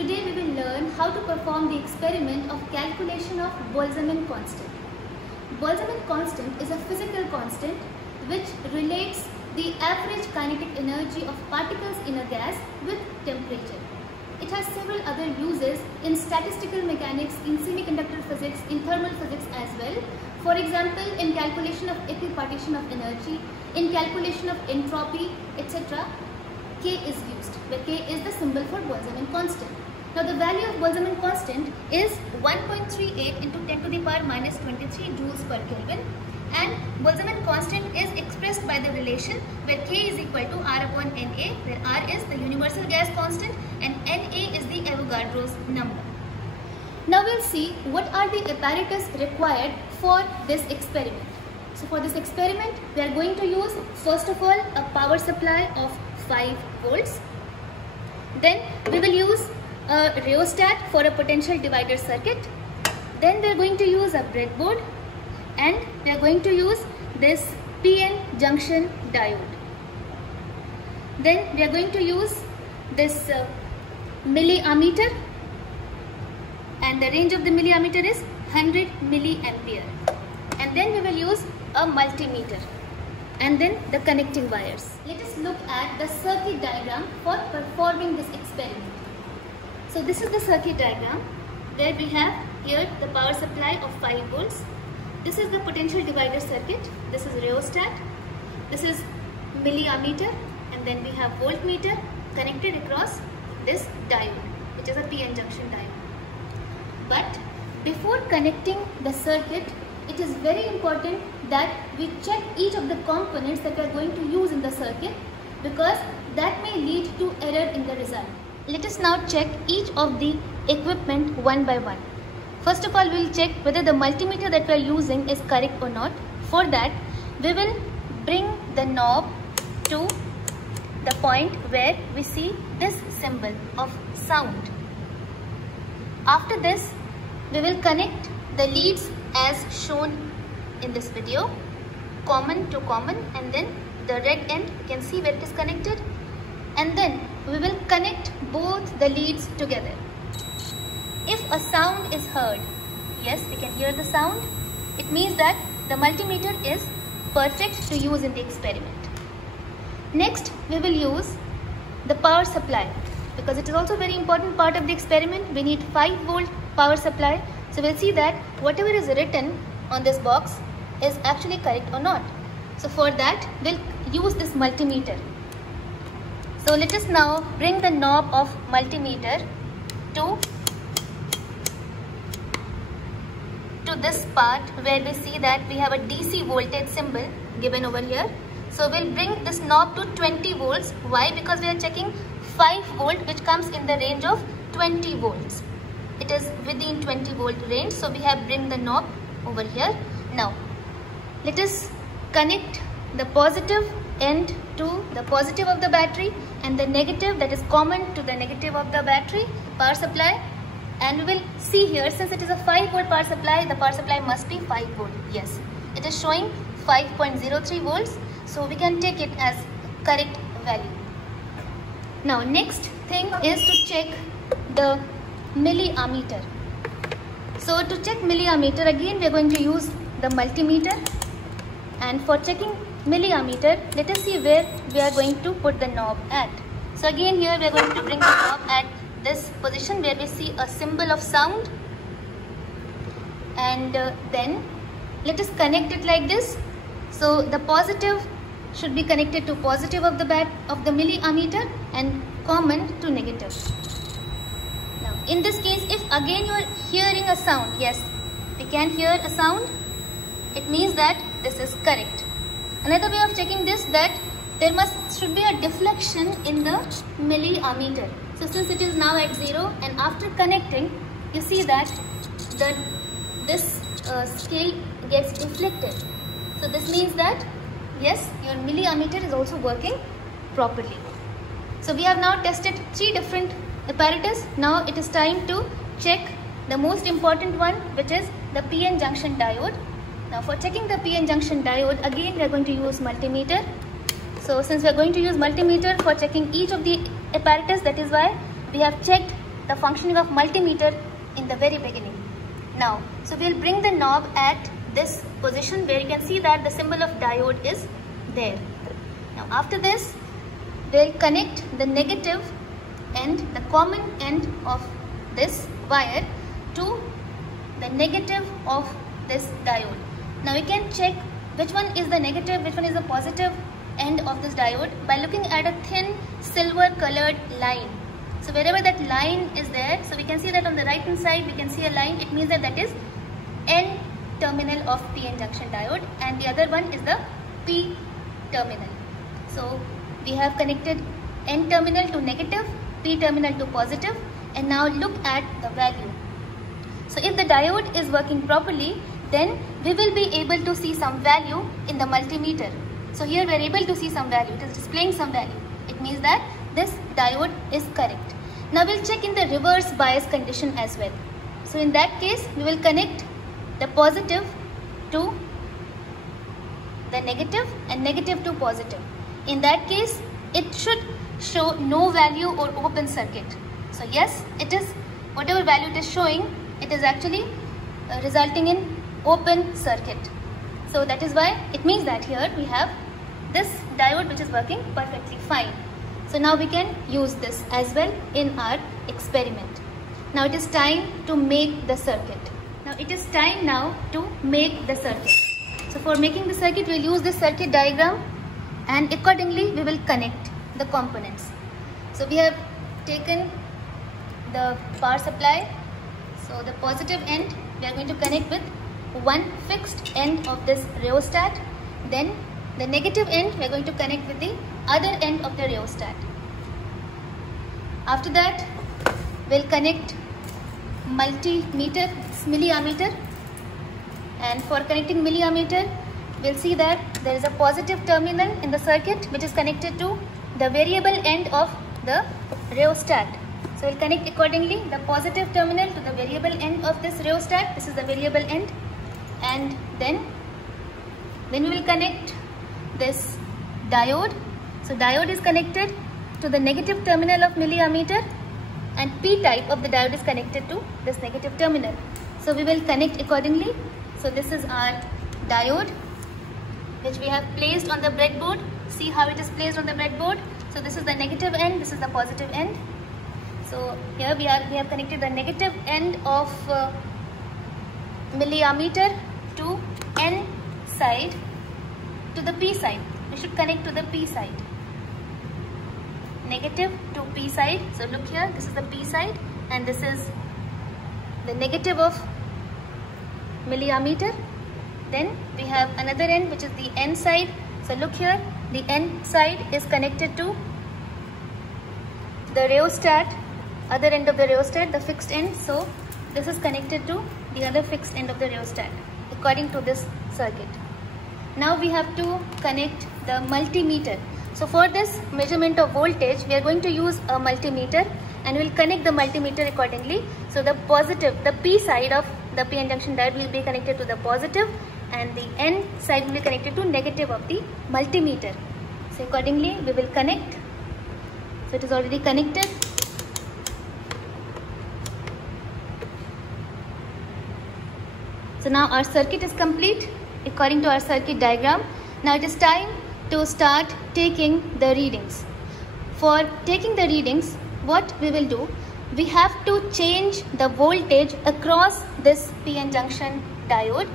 Today we will learn how to perform the experiment of calculation of Boltzmann constant. Boltzmann constant is a physical constant which relates the average kinetic energy of particles in a gas with temperature. It has several other uses in statistical mechanics, in semiconductor physics, in thermal physics as well. For example, in calculation of equipartition of energy, in calculation of entropy, etc. K is used, where K is the symbol for Boltzmann constant. Now the value of Boltzmann constant is 1.38 into 10 to the power minus 23 joules per Kelvin, and Boltzmann constant is expressed by the relation where K is equal to R upon Na, where R is the universal gas constant and Na is the Avogadro's number. Now we'll see what are the apparatus required for this experiment. So for this experiment we are going to use first of all a power supply of 5 volts. Then we will use a rheostat for a potential divider circuit. Then we are going to use a breadboard, and we are going to use this PN junction diode. Then we are going to use this milliammeter, and the range of the milliammeter is 100 milliampere. And then we will use a multimeter, and then the connecting wires. Let us look at the circuit diagram for performing this experiment. So this is the circuit diagram where we have here the power supply of 5 volts. This is the potential divider circuit. This is rheostat. This is milliammeter, and then we have voltmeter connected across this diode, which is a PN junction diode. But before connecting the circuit, it is very important that we check each of the components that we are going to use in the circuit, because that may lead to error in the result. Let us now check each of the equipment one by one. First of all, we will check whether the multimeter that we are using is correct or not. For that, we will bring the knob to the point where we see this symbol of sound. After this, we will connect the leads as shown in this video, common to common, and then the red end, you can see where it is connected, and then we will connect both the leads together. If a sound is heard, yes, we can hear the sound, it means that the multimeter is perfect to use in the experiment. Next, we will use the power supply, because it is also a very important part of the experiment. We need 5 volt power supply. So we'll see that whatever is written on this box is actually correct or not. So for that, we'll use this multimeter. So let us now bring the knob of multimeter to this part where we see that we have a DC voltage symbol given over here. So we'll bring this knob to 20 volts. Why? Because we are checking 5 volt, which comes in the range of 20 volts. It is within 20 volt range, so we have bring the knob over here. Now let us connect the positive end to the positive of the battery, and the negative that is common to the negative of the battery power supply. And we will see here, since it is a 5 volt power supply, the power supply must be 5 volt. Yes, it is showing 5.03 volts, so we can take it as correct value. Now next thing is to check the milliammeter. So to check milliammeter, again we are going to use the multimeter, and for checking milliammeter, let us see where we are going to put the knob at. So again here we are going to bring the knob at this position where we see a symbol of sound, and then let us connect it like this. So the positive should be connected to positive of the milliammeter and common to negative. Now in this case, if again you are hearing a sound, yes, we can hear a sound, it means that this is correct. Another way of checking this, that there should be a deflection in the milliammeter. So since it is now at 0, and after connecting, you see that this scale gets deflected. So this means that yes, your milliammeter is also working properly. So we have now tested 3 different apparatus. Now it is time to check the most important one, which is the PN junction diode. Now for checking the PN junction diode, again we are going to use multimeter. So since we are going to use multimeter for checking each of the apparatus, that is why we have checked the functioning of multimeter in the very beginning. Now, so we'll bring the knob at this position where you can see that the symbol of diode is there. Now after this, we'll connect the negative end, the common end of this wire to the negative of this diode. Now we can check which one is the negative, which one is the positive end of this diode by looking at a thin silver colored line. So wherever that line is there, so we can see that on the right hand side we can see a line. It means that that is N terminal of PN junction diode, and the other one is the P terminal. So we have connected N terminal to negative, P terminal to positive, and now look at the value. So if the diode is working properly, then we will be able to see some value in the multimeter. So here we are able to see some value, it is displaying some value. It means that this diode is correct. Now we'll check in the reverse bias condition as well. So in that case, we will connect the positive to the negative and negative to positive. In that case, it should show no value or open circuit. So yes, it is, whatever value it is showing, it is actually resulting in open circuit. So that is why it means that here we have this diode which is working perfectly fine. So now we can use this as well in our experiment. Now it is time to make the circuit. Now it is time now to make the circuit. So for making the circuit, we will use this circuit diagram, and accordingly we will connect the components. So we have taken the power supply. So the positive end we are going to connect with one fixed end of this rheostat. Then the negative end we are going to connect with the other end of the rheostat. After that, we'll connect multimeter, milliammeter, and for connecting milliammeter, we'll see that there is a positive terminal in the circuit which is connected to the variable end of the rheostat. So we'll connect accordingly the positive terminal to the variable end of this rheostat. This is the variable end, and then we will connect this diode. So diode is connected to the negative terminal of milliammeter, and P type of the diode is connected to this negative terminal. So we will connect accordingly. So this is our diode which we have placed on the breadboard. See how it is placed on the breadboard. So this is the negative end, this is the positive end. So here we have connected the negative end of milliammeter to N side to the P side. We should connect to the P side. Negative to P side. So look here, this is the P side and this is the negative of milliammeter. Then we have another end which is the N side. So look here, the N side is connected to the rheostat, other end of the rheostat, the fixed end. So this is connected to the other fixed end of the rheostat according to this circuit. Now we have to connect the multimeter. So for this measurement of voltage, we are going to use a multimeter and we will connect the multimeter accordingly. So the positive, the P side of the PN junction diode will be connected to the positive and the N side will be connected to negative of the multimeter. So accordingly we will connect. So it is already connected. So now our circuit is complete according to our circuit diagram. Now it is time to start taking the readings. For taking the readings, what we will do, we have to change the voltage across this PN junction diode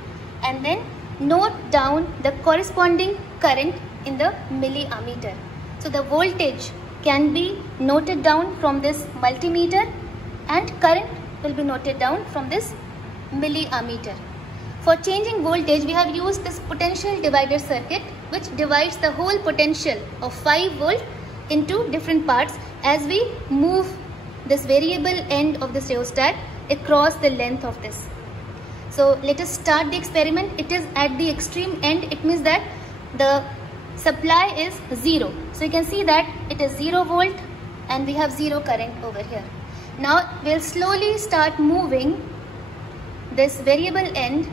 and then note down the corresponding current in the milliammeter. So the voltage can be noted down from this multimeter and current will be noted down from this milliammeter. For changing voltage, we have used this potential divider circuit which divides the whole potential of 5 volt into different parts as we move this variable end of this rheostat across the length of this. So let us start the experiment. It is at the extreme end. It means that the supply is 0. So you can see that it is 0 volt and we have 0 current over here. Now we'll slowly start moving this variable end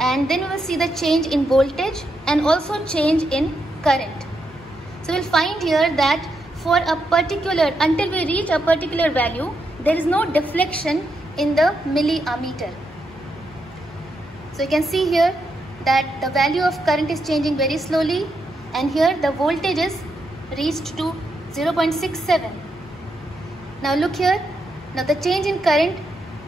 and then we will see the change in voltage and also change in current. So we'll find here that for a particular, until we reach a particular value, there is no deflection in the milliammeter. So you can see here that the value of current is changing very slowly, and here the voltage is reached to 0.67. Now look here, now the change in current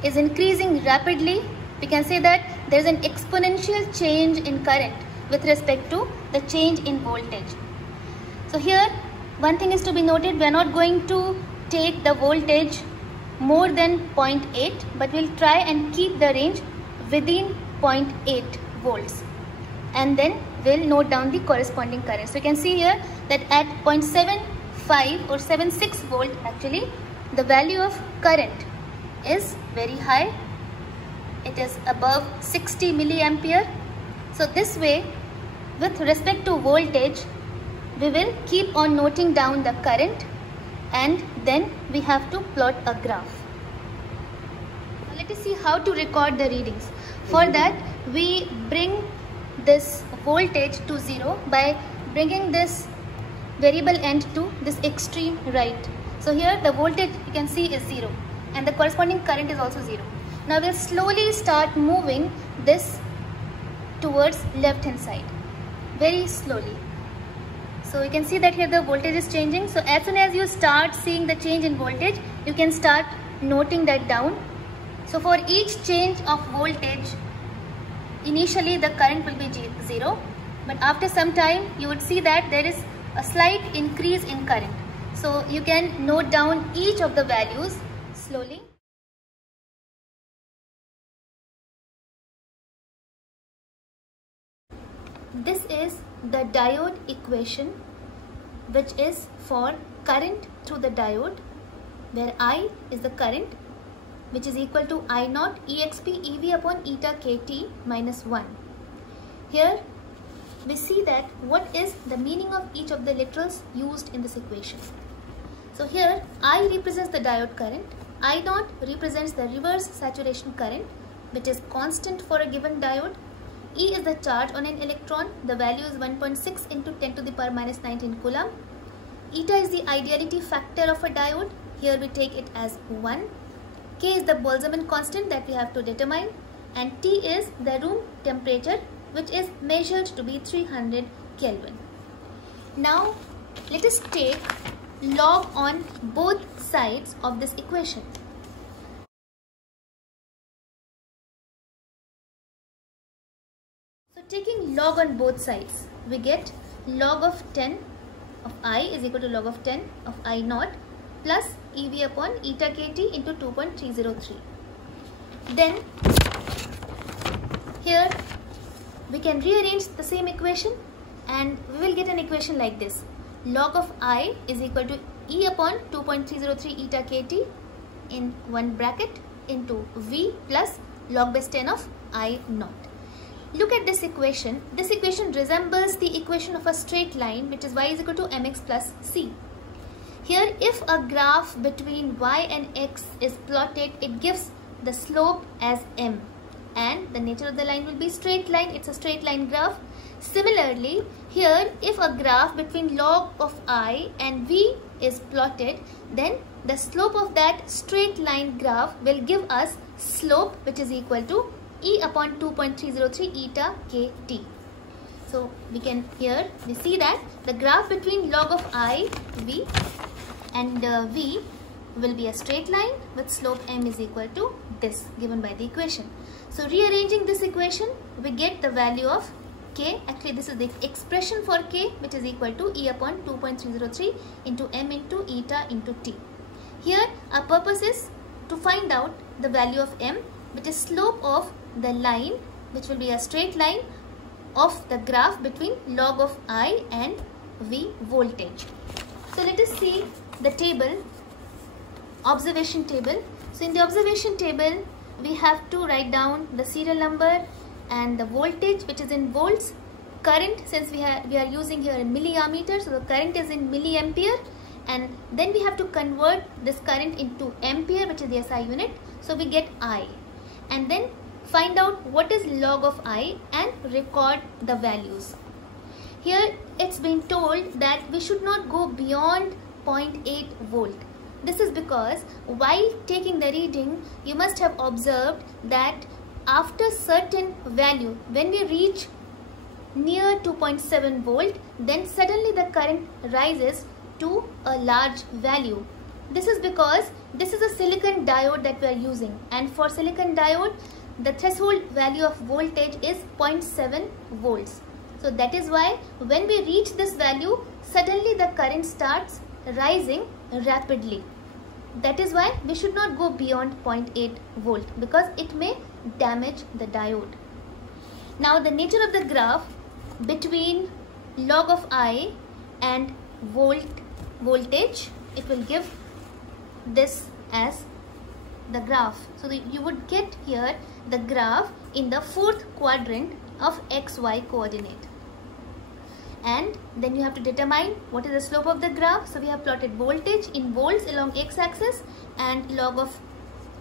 is increasing rapidly. We can say that there is an exponential change in current with respect to the change in voltage. So here one thing is to be noted, we are not going to take the voltage more than 0.8, but we'll try and keep the range within 0.8 volts, and then we'll note down the corresponding current. So you can see here that at 0.75 or 76 volt, actually the value of current is very high. It is above 60 milliampere. So this way, with respect to voltage, we will keep on noting down the current, and then we have to plot a graph. Now let us see how to record the readings. For that, we bring this voltage to 0 by bringing this variable end to this extreme right. So here the voltage you can see is 0, and the corresponding current is also 0. Now we'll slowly start moving this towards left hand side, very slowly. So you can see that here the voltage is changing. So as soon as you start seeing the change in voltage, you can start noting that down. So for each change of voltage, initially the current will be 0, but after some time you would see that there is a slight increase in current. So you can note down each of the values slowly. This is the diode equation, which is for current through the diode, where I is the current, which is equal to I naught exp EV upon eta kt minus 1. Here we see that what is the meaning of each of the literals used in this equation. So here I represents the diode current, I naught represents the reverse saturation current, which is constant for a given diode. E is the charge on an electron, the value is 1.6 into 10 to the power minus 19 coulomb. Eta is the ideality factor of a diode, here we take it as 1. K is the Boltzmann constant that we have to determine, and T is the room temperature, which is measured to be 300 Kelvin. Now let us take log on both sides of this equation. So taking log on both sides, we get log of 10 of I is equal to log of 10 of I naught plus EV upon eta kt into 2.303. Then here we can rearrange the same equation, and we will get an equation like this. Log of I is equal to E upon 2.303 eta kt in one bracket into V plus log base 10 of I naught. Look at this equation. This equation resembles the equation of a straight line, which is y is equal to mx plus c. Here, if a graph between y and x is plotted, it gives the slope as m, and the nature of the line will be straight line. It's a straight line graph. Similarly, here if a graph between log of I and v is plotted, then the slope of that straight line graph will give us slope, which is equal to E upon 2.303 eta kt. So we can here we see that the graph between log of I, v and v will be a straight line with slope m is equal to this given by the equation. So rearranging this equation, we get the value of k. Actually this is the expression for k, which is equal to E upon 2.303 into m into eta into t. Here our purpose is to find out the value of m, which is slope of the line, which will be a straight line of the graph between log of I and V voltage. So let us see the table, observation table. So in the observation table, we have to write down the serial number and the voltage, which is in volts. Current, since we are using here a milliammeter, so the current is in milliampere, and then we have to convert this current into ampere, which is the SI unit. So we get I, and then find out what is log of I and record the values. Here it's been told that we should not go beyond 0.8 volt. This is because while taking the reading, you must have observed that after certain value, when we reach near 2.7 volt, then suddenly the current rises to a large value. This is because this is a silicon diode that we are using, and for silicon diode the threshold value of voltage is 0.7 volts. So that is why when we reach this value, suddenly the current starts rising rapidly. That is why we should not go beyond 0.8 volt because it may damage the diode. Now the nature of the graph between log of I and voltage, it will give this as the graph. So you would get here the graph in the fourth quadrant of XY coordinate. And then you have to determine what is the slope of the graph. So we have plotted voltage in volts along x-axis and log of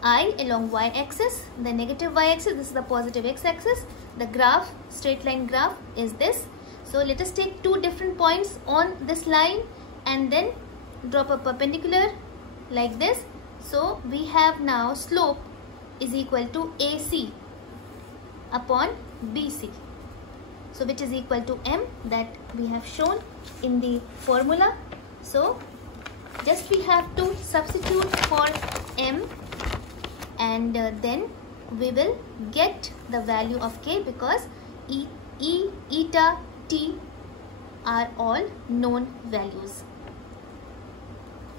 I along y-axis. The negative y-axis, this is the positive x-axis. The graph, straight line graph is this. So let us take two different points on this line and then drop a perpendicular like this. So we have now slope is equal to AC upon BC. So which is equal to M, that we have shown in the formula. So just we have to substitute for M and then we will get the value of K because E, eta, T are all known values.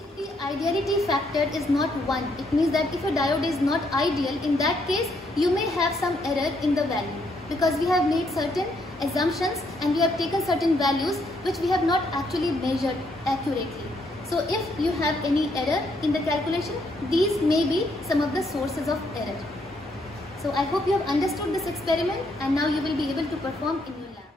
If the ideality factor is not 1, it means that if a diode is not ideal, in that case you may have some error in the value because we have made certain assumptions and we have taken certain values which we have not actually measured accurately. So if you have any error in the calculation, these may be some of the sources of error. So I hope you have understood this experiment and now you will be able to perform in your lab.